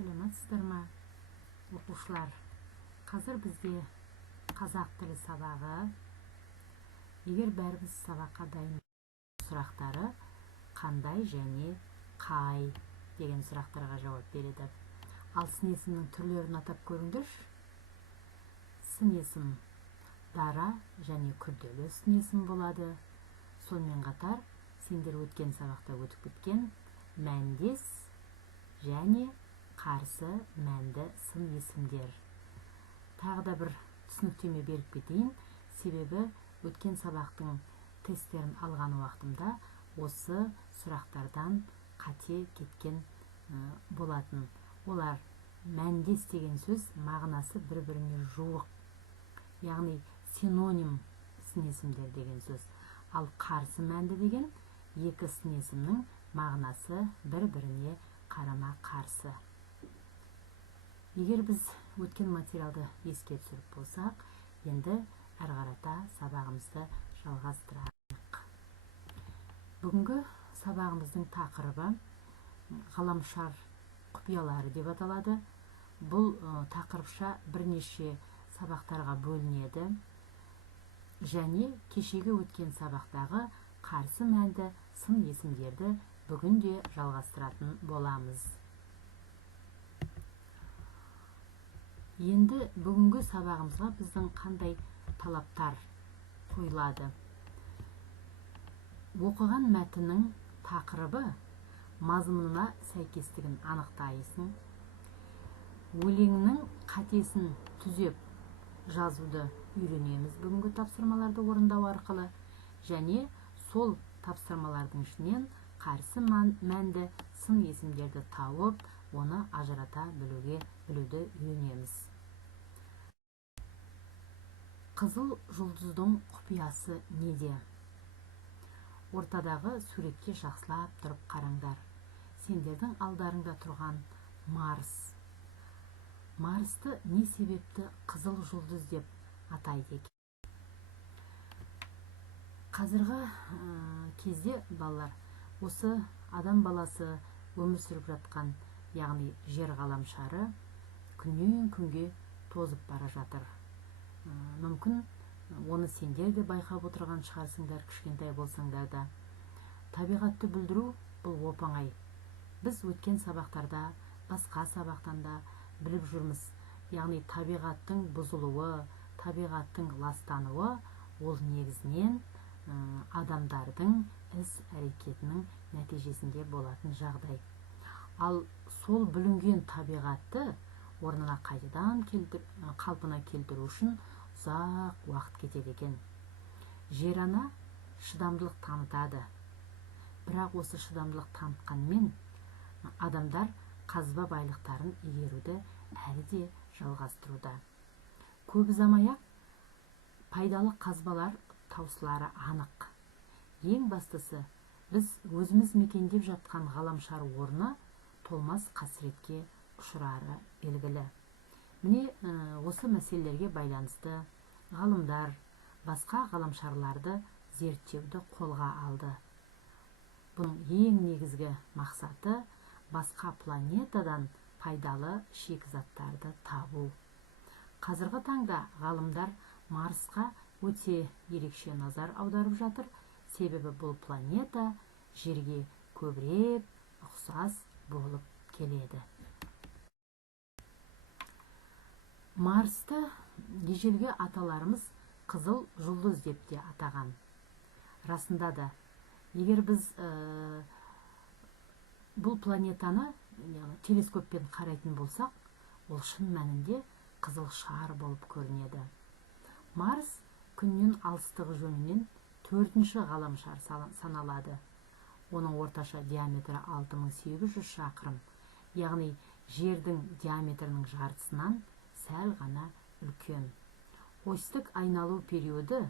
Саламатсыздар ма, оқушылар? Қазір бізде қазақ тілі сабағы. Егер бәріміз сабаққа дайын сұрақтары қандай және қай деген сұрақтарға жауап береді. Ал сын есімнің түрлерін атап көріңдерші. Сын есім дара және күрделі сын есім болады. Сонымен қатар сендер өткен сабақта өтіп кеткен мәндес және қарсы мәнді сын есімдер. Тағы да бір түсініктеме беріп кетейін, себебі өткен сабақтың тесттерін алған уақытымда осы сұрақтардан қате кеткен болатын. Олар мәндес деген сөз мағынасы бір-біріне жуық, яғни синоним сын есімдер деген сөз. Ал қарсы мәнді деген екі сын есімнің мағынасы бір-біріне қарама-қарсы. Егер біз өткен материалды еске түсіріп болсақ, енді әрі қарата сабағымызды жалғастырайық. Бүгінгі сабағымыздың тақырыбы ғаламшар құпиялары деп аталады. Бұл тақырыпша бірнеше сабақтарға бөлінеді және кешегі өткен сабақтағы қарсы мәнді сын есімдерді бүгін де жалғастыратын боламыз. Енді бүгінгі сабағымызға біздің қандай талаптар қойылады? Оқыған мәтіннің тақырыбы мазмұнына сәйкестігін анықтайсың. Өлеңнің қатесін түзеп жазуды үйренеміз бүгінгі тапсырмаларды орындау арқылы, және сол тапсырмалардың ішінен қарсы мәнді сын есімдерді тауып, оны ажырата білуді үйренеміз. Қызыл жұлдыздың құпиясы неде? Ортадағы суретке жақсылап тұрып қараңдар. Сендердің алдарыңда тұрған Марс. Марсты не себепті қызыл жұлдыз деп атайды екен? Қазіргі кезде балалар, осы адам баласы өмір сүріп жатқан, яғни жер ғаламшары күннен күнге тозып бара жатыр. Мүмкін оны сендер де байқап отырған шығарсыңдар, кішкентай болсаңдар да. Табиғатты бүлдіру бұл оп-оңай. Біз өткен сабақтарда, басқа сабақтан да біліп жүрміз. Яғни табиғаттың бұзылуы, табиғаттың ластануы ол негізінен адамдардың іс-әрекетінің нәтижесінде болатын жағдай. Ал сол бүлінген табиғатты орнына қайтадан қалпына келтіру үшін ұзақ уақыт кетеді екен. Жер ана шыдамдылық танытады. Бірақ осы шыдамдылық танытқанмен адамдар қазба байлықтарын игеруді әлі де жалғастыруда. Көп ұзамай-ақ пайдалы қазбалар таусылары анық. Ең бастысы, біз өзіміз мекендеп жатқан ғаламшар орны толмас қасіретке ұшырары белгілі. Міне осы мәселелерге байланысты ғалымдар басқа ғаламшарларды зерттеуді қолға алды. Бұның ең негізгі мақсаты басқа планетадан пайдалы шикізаттарды табу. Қазіргі таңда ғалымдар Марсқа өте ерекше назар аударып жатыр, себебі бұл планета жерге көбірек ұқсас болып келеді. Марсты ежелгі аталарымыз қызыл жұлдыз деп те атаған. Расында да, егер біз бұл планетаны телескоппен қарайтын болсақ, ол шын мәнінде қызыл шар болып көрінеді. Марс күннен алыстығы жөнінен 4-ші ғаламшар саналады. Оның орташа диаметрі 6800 шақырым, яғни жердің диаметрінің жартысынан сәл ғана үлкен. Осьтік айналу периоды,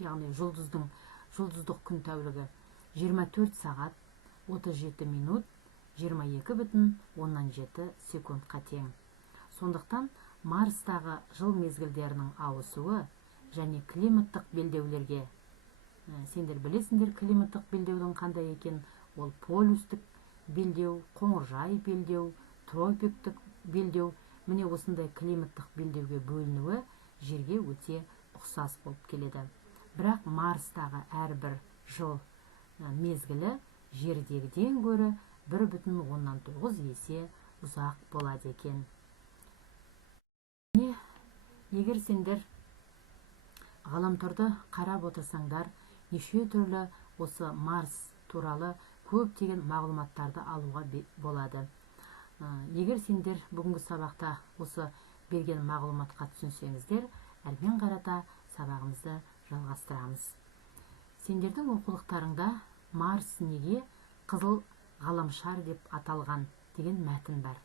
яғни жұлдыздық күн тәулігі 24 сағат 37 минут 22,7 секундқа тең. Сондықтан Марстағы жыл мезгілдерінің ауысуы және климаттық белдеулерге, сендер білесіңдер климаттық белдеудің қандай екен, ол полюстік белдеу, қоңыржай белдеу, тропиктік белдеу міне осындай климаттық белдеуге бөлінуі жерге өте ұқсас болып келеді. Бірақ Марстағы әрбір жыл мезгілі жердегіден гөрі 1,9 есе ұзақ болады екен. Егер сендер ғаламторды қарап отырсаңдар, неше түрлі осы Марс туралы көптеген мағлұматтарды алуға болады. Егер сендер бүгінгі сабақта осы берген мағлұматқа түсінсеңіздер, әрмен қарата сабағымызды жалғастырамыз. Сендердің оқулықтарыңда Марс неге қызыл ғаламшар деп аталған деген мәтін бар.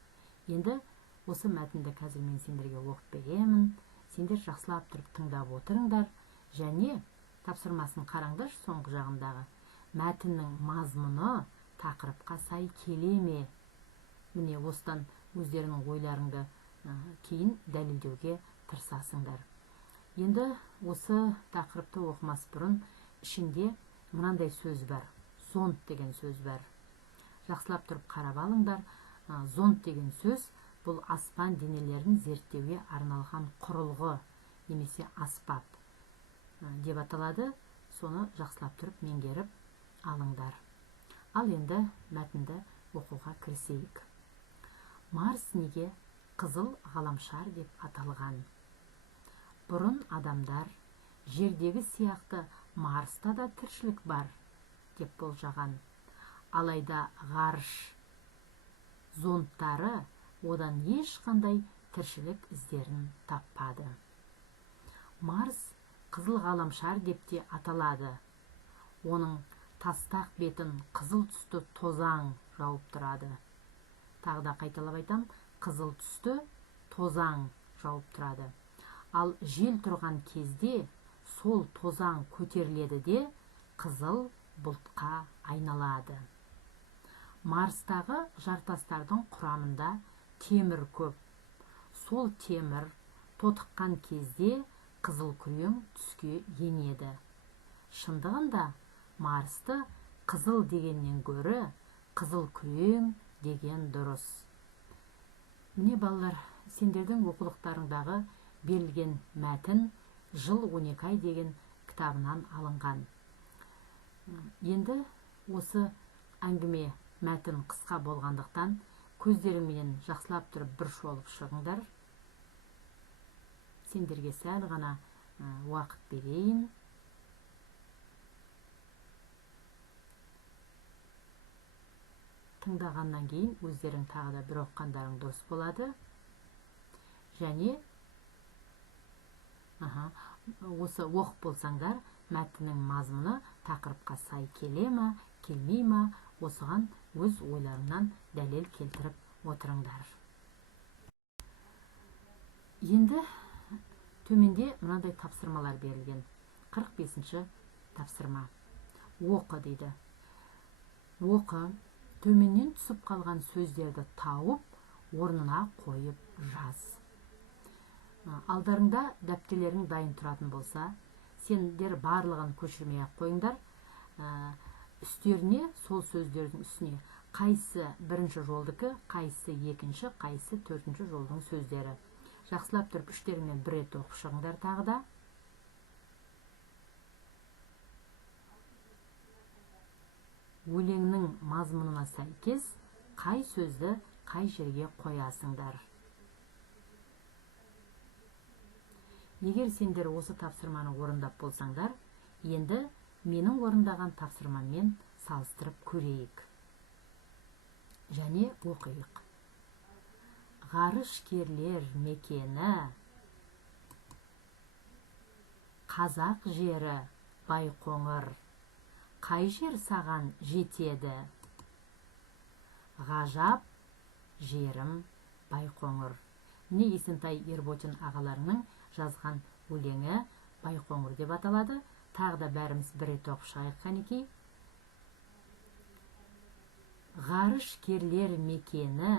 Енді осы мәтінді қазір мен сендерге оқып беремін. Сендер жақсылап тұрып тыңдап отырыңдар және тапсырмасын қараңдар соңғы жағындағы. Мәтіннің мазмұны тақырыпқа сай келе ме? Міне осыдан өздерінің ойларыңды кейін дәлелдеуге тырысасыңдар. Енді осы тақырыпты оқымас бұрын ішінде мынандай сөз бар. Зонд деген сөз бар. Жақсылап тұрып қарап алыңдар. Зонд деген сөз бұл аспан денелерін зерттеуге арналған құрылғы немесе аспап деп аталады. Соны жақсылап тұрып меңгеріп алыңдар. Ал енді мәтінді оқуға кірісейік. Марс неге қызыл ғаламшар деп аталған? Бұрын адамдар жердегі сияқты Марста да тіршілік бар деп болжаған. Алайда ғарыш зондтары одан ешқандай тіршілік іздерін таппады. Марс қызыл ғаламшар деп те аталады. Оның тастақ бетін қызыл түсті тозаң жауып тұрады. Тағы да қайталап айтам, қызыл түсті тозаң жауып тұрады. Ал жел тұрған кезде сол тозаң көтеріледі де қызыл бұлтқа айналады. Марстағы жартастардың құрамында темір көп. Сол темір тотыққан кезде қызыл күрең түске енеді. Шындығында Марсты қызыл дегеннен гөрі қызыл күрең деген дұрыс. Міне балалар, сендердің оқулықтарыңдағы берілген мәтін жыл 12 ай деген кітабынан алынған. Енді осы әңгіме мәтін қысқа болғандықтан көздеріңмен жақсылап тұрып бір шолып шығыңдар. Сендерге сәл ғана уақыт берейін. Тыңдағаннан кейін өздерің тағы да бір оққандарың дұрыс болады. Және осы оқып болсаңдар, мәтіннің мазмұны тақырыпқа сай келе ме, келмей ме, осыған өз ойларынан дәлел келтіріп отырыңдар. Енді төменде мынандай тапсырмалар берілген. 45-ші тапсырма. Оқы дейді. Оқы, төменнен түсіп қалған сөздерді тауып, орнына қойып жаз. Алдарыңда дәптерлерің дайын тұратын болса, сендер барлығын көшірмей-ақ қойыңдар. Үстеріне, сол сөздердің үстіне қайсы бірінші жолдікі, қайсы екінші, қайсы төртінші жолдың сөздері. Жақсылап тұрып үштеріңнен бір рет оқып шығыңдар тағы да. Өлеңнің мазмұнына сәйкес қай сөзді қай жерге қоясыңдар. Егер сендер осы тапсырманы орындап болсаңдар, енді менің орындаған тапсырмаммен салыстырып көрейік. Және оқиық. Ғарышкерлер мекені, қазақ жері Байқоңыр, қай жер саған жетеді? Ғажап жерім Байқоңыр. Не Есентай Ерботин ағаларының жазған өлеңі Байқоңыр деп аталады. Тағы да бәріміз бір рет оқып шығайық қанекей. Ғарышкерлер мекені,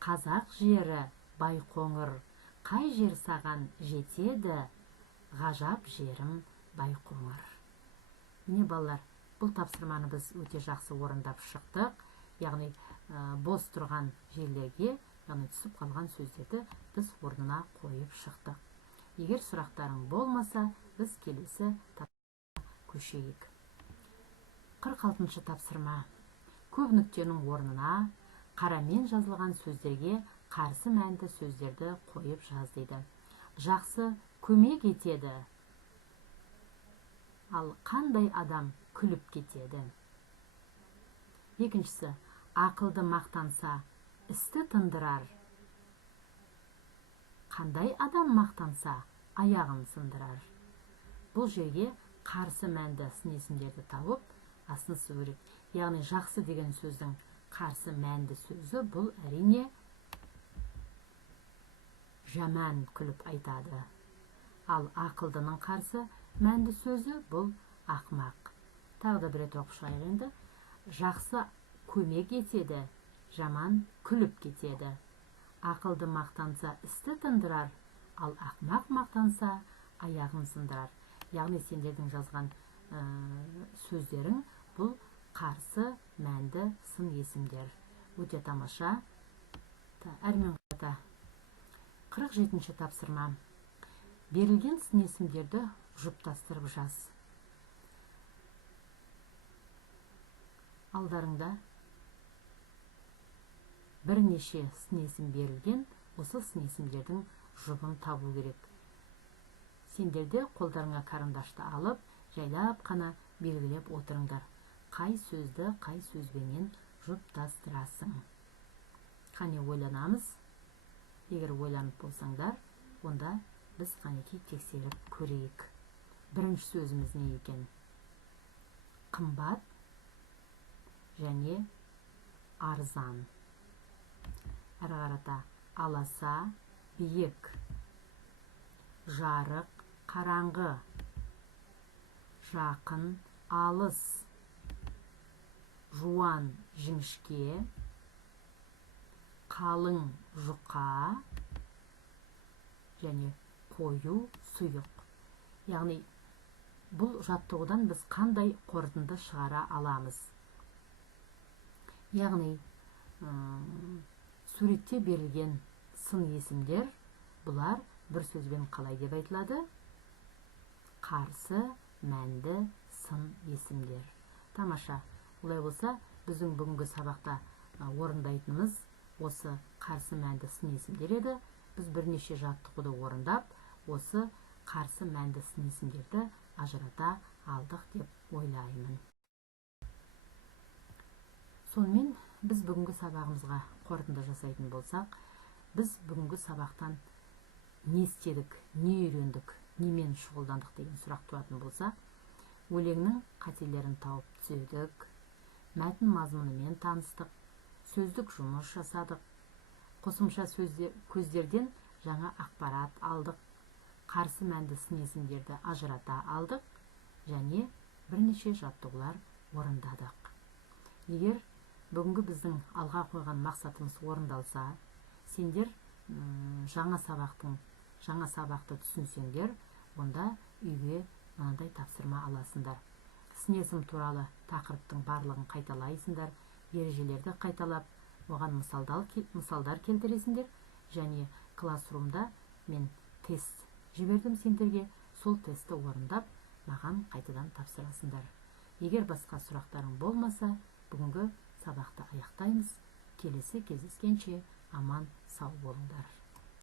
қазақ жері Байқоңыр, қай жер саған жетеді? Ғажап жерім Байқоңыр. Міне балалар, бұл тапсырманы біз өте жақсы орындап шықтық. Яғни бос тұрған жерлерге яғни түсіп қалған сөздерді біз орнына қойып шықтық. Егер сұрақтарың болмаса, біз келесі тапсырмаға көшейік. 46-шы тапсырма. Көп нүктенің орнына қарамен жазылған сөздерге қарсы мәнді сөздерді қойып жаз дейді. Жақсы көмек етеді. Ал қандай адам күліп кетеді? Екіншісі, ақылды мақтанса, істі тындырар. Қандай адам мақтанса, аяғын сындырар. Бұл жерге қарсы мәнді сын есімдерді тауып, астын сызу керек. Яғни жақсы деген сөздің қарсы мәнді сөзі бұл әрине жаман күліп айтады. Ал ақылдының қарсы мәнді сөзі бұл ақымақ. Тағы да бір рет оқып шығайық енді. Жақсы көмек етеді, жаман күліп кетеді. Ақылды мақтанса, істі тындырар, ал ақымақ мақтанса, аяғын сындырар. Яғни сендердің жазған сөздерің бұл қарсы мәнді сын есімдер. Өте тамаша. Әрмен қата. 47-ші тапсырма. Берілген сын есімдерді жұптастырып жаз. Алдарыңда бірнеше сын есім берілген, осы сын есімдердің жұбын табу керек. Сендерде қолдарыңа карандашты алып, жайлап қана белгілеп отырыңдар. Қай сөзді қай сөзбенен жұптастырасың. Қане ойланамыз. Егер ойланып болсаңдар, онда біз қанекей тексеріп көрейік. Бірінші сөзіміз не екен? Қымбат және арзан. Әрі қарата аласа, биік, жарық, қараңғы, жақын, алыс, жуан, жіңішке, қалың, жұқа және қою, сұйық. Яғни бұл жаттығудан біз қандай қорытынды шығара аламыз? Яғни суретте берілген сын есімдер, бұлар бір сөзбен қалай деп айтылады? Қарсы мәнді сын есімдер. Тамаша. Олай болса, біздің бүгінгі сабақта орындайтынымыз осы қарсы мәнді сын есімдер еді. Біз бірнеше жаттығуды орындап, осы қарсы мәнді сын есімдерді ажырата алдық деп ойлаймын. Сонымен біз бүгінгі сабағымызға қорытынды жасайтын болсақ, біз бүгінгі сабақтан не істедік, не үйрендік, немен шұғылдандық деген сұрақ туатын болса, өлеңнің қателерін тауып түзедік, мәтін мазмұнымен таныстық, сөздік жұмыс жасадық, қосымша көздерден жаңа ақпарат алдық, қарсы мәнді сын есімдерді ажырата алдық және бірнеше жаттығулар орындадық. Егер бүгінгі біздің алға қойған мақсатымыз орындалса, сендер жаңа сабақты түсінсеңдер, онда үйге мынандай тапсырма аласыңдар. Сын есім туралы тақырыптың барлығын қайталайсыңдар, ережелерді қайталап, оған мысалдар келтіресіңдер және классрумда мен тест жібердім сендерге, сол тестті орындап, маған қайтадан тапсырасыңдар. Егер басқа сұрақтарың болмаса, бүгінгі сабақты аяқтаймыз. Келесі кездескенше аман сау болыңдар.